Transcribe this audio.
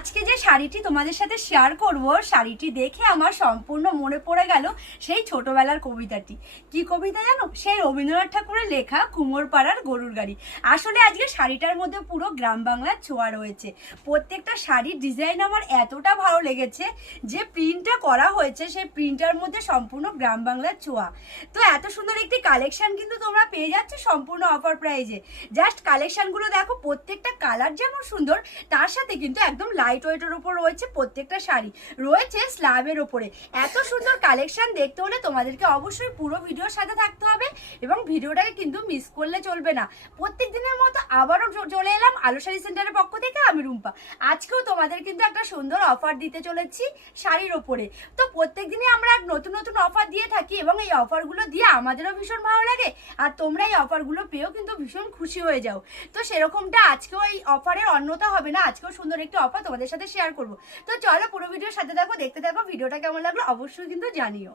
আজকে যে শাড়িটি তোমাদের সাথে শেয়ার করব, শাড়িটি দেখে আমার সম্পূর্ণ মনে পড়ে গেল সেই ছোটবেলার কবিতাটি। কি কবিতা জানো? সেই রবীন্দ্রনাথ ঠাকুরের লেখা কুমোরপাড়ার গরুর গাড়ি। আসলে আজকে শাড়িটার মধ্যে পুরো গ্রাম বাংলার ছোঁয়া রয়েছে। প্রত্যেকটা শাড়ির ডিজাইন আমার এতটা ভালো লেগেছে, যে প্রিন্টটা করা হয়েছে সেই প্রিন্টার মধ্যে সম্পূর্ণ গ্রাম বাংলার ছোঁয়া। তো এত সুন্দর একটি কালেকশন কিন্তু তোমরা পেয়ে যাচ্ছ সম্পূর্ণ অফার প্রাইজে। জাস্ট কালেকশনগুলো দেখো, প্রত্যেকটা কালার যেমন সুন্দর, তার সাথে কিন্তু একদম লাইট ওয়েটের উপর রয়েছে প্রত্যেকটা শাড়ি, রয়েছে স্ল্যাবের ওপরে। এত সুন্দর কালেকশন দেখতে হলে তোমাদেরকে অবশ্যই পুরো ভিডিওর সাথে থাকতে হবে এবং ভিডিওটাকে কিন্তু মিস করলে চলবে না। প্রত্যেক দিনের মতো আবারও চলে এলাম আলো শাড়ি সেন্টারের পক্ষ থেকে, আমি রুম্পা। আজকেও তোমাদের কিন্তু একটা সুন্দর অফার দিতে চলেছি শাড়ির ওপরে। তো প্রত্যেক দিনই আমরা নতুন নতুন অফার দিয়ে থাকি এবং এই অফারগুলো দিয়ে আমাদেরও ভীষণ ভালো লাগে, আর তোমরা এই অফারগুলো পেয়েও কিন্তু ভীষণ খুশি হয়ে যাও। তো সেরকমটা আজকেও এই অফারের অন্যতা হবে না, আজকেও সুন্দর একটি অফার তোমাদের সাথে শেয়ার করবো। তো চলো পুরো ভিডিওর সাথে দেখো, দেখতে থাকো। ভিডিওটা কেমন লাগলো অবশ্যই কিন্তু জানিও।